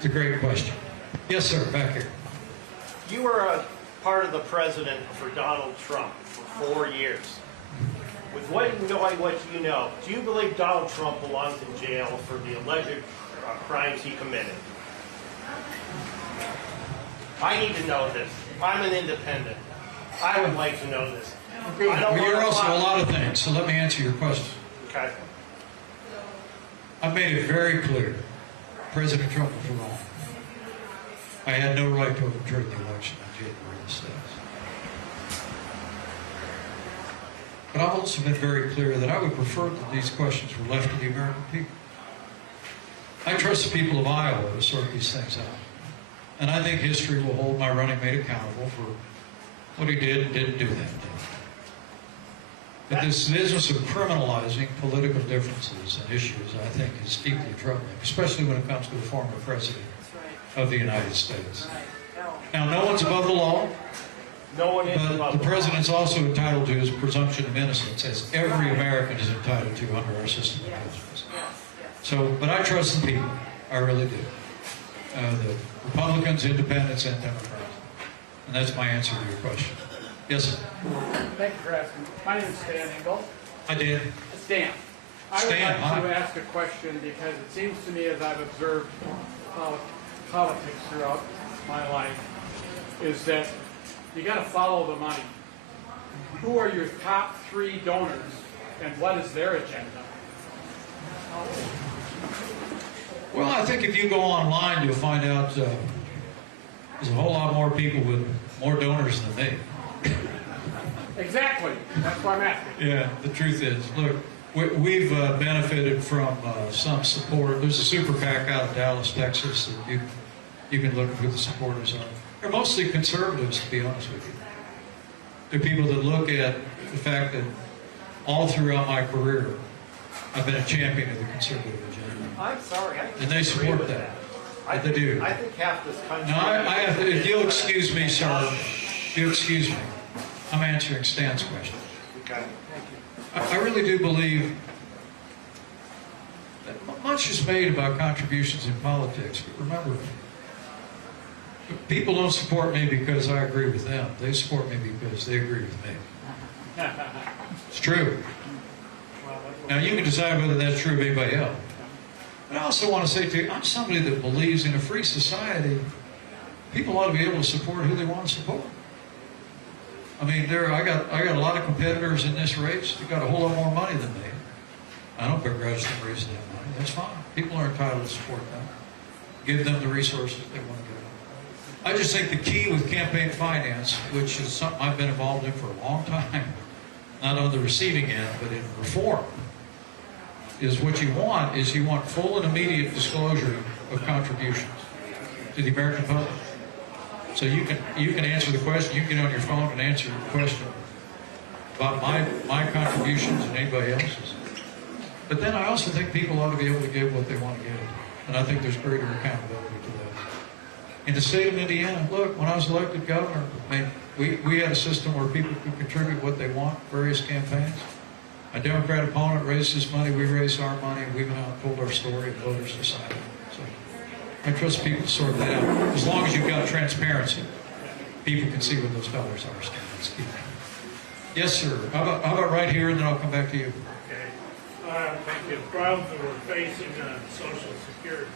It's a great question. Yes, sir, back here. You were a part of the president for Donald Trump for 4 years. With what you know, do you believe Donald Trump belongs in jail for the alleged crimes he committed? I need to know this. I'm an independent. I would like to know this. Well, you're also a lot of things, so let me answer your question. Okay. I've made it very clear President Trump was wrong. I had no right to overturn the election on January the 6th. But I've also been very clear that I would prefer that these questions were left to the American people. I trust the people of Iowa to sort these things out. And I think history will hold my running mate accountable for what he did and didn't do that day. But this business of criminalizing political differences and issues, I think, is deeply troubling, especially when it comes to the former president of the United States. Now, no one's above the law, No one is but above the the law. president's also entitled to his presumption of innocence, as every American is entitled to under our system of justice. So, but I trust the people. I really do. The Republicans, Independents, and Democrats. And that's my answer to your question. Yes, sir. Thank you for asking. My name is Stan Engel. I did. Stan, I would Stan, like to hi. ask a question because it seems to me, as I've observed politics throughout my life, is that you got to follow the money. Who are your top 3 donors, and what is their agenda? Well, I think if you go online, you'll find out there's a whole lot more people with more donors than me. Exactly. That's why I'm asking. Yeah, the truth is, look, we've benefited from some support. There's a super PAC out of Dallas, Texas, that you can look at who the supporters are. They're mostly conservatives, to be honest with you. They're people that look at the fact that all throughout my career, I've been a champion of the conservative agenda. I'm sorry. And they support that. They do. I think half this country... Now, if you'll excuse me, sir, if you'll excuse me, I'm answering Stan's question. Okay. I really do believe that much is made about contributions in politics, but remember, people don't support me because I agree with them. They support me because they agree with me. It's true. Now, you can decide whether that's true of anybody else. But I also want to say to you, I'm somebody that believes in a free society, people ought to be able to support who they want to support. I mean, I got a lot of competitors in this race. They've got a whole lot more money than me. I don't begrudge them raising that money. That's fine. People are entitled to support them. Give them the resources they want to give. I just think the key with campaign finance, which is something I've been involved in for a long time, not on the receiving end, but in reform, is what you want full and immediate disclosure of contributions to the American public. So you can answer the question, you can get on your phone and answer the question about my contributions and anybody else's. But then I also think people ought to be able to give what they want to give. And I think there's greater accountability to that. In the state of Indiana, look, when I was elected governor, I mean, we had a system where people could contribute what they want, various campaigns. A Democrat opponent raised his money, we raised our money, and we went out and told our story, and voters decided. So I trust people to sort that out. As long as you've got transparency, people can see where those dollars are spent. That's key. Yes, sir. How about right here, and then I'll come back to you. Okay. Thank you. The problems that we're facing on Social Security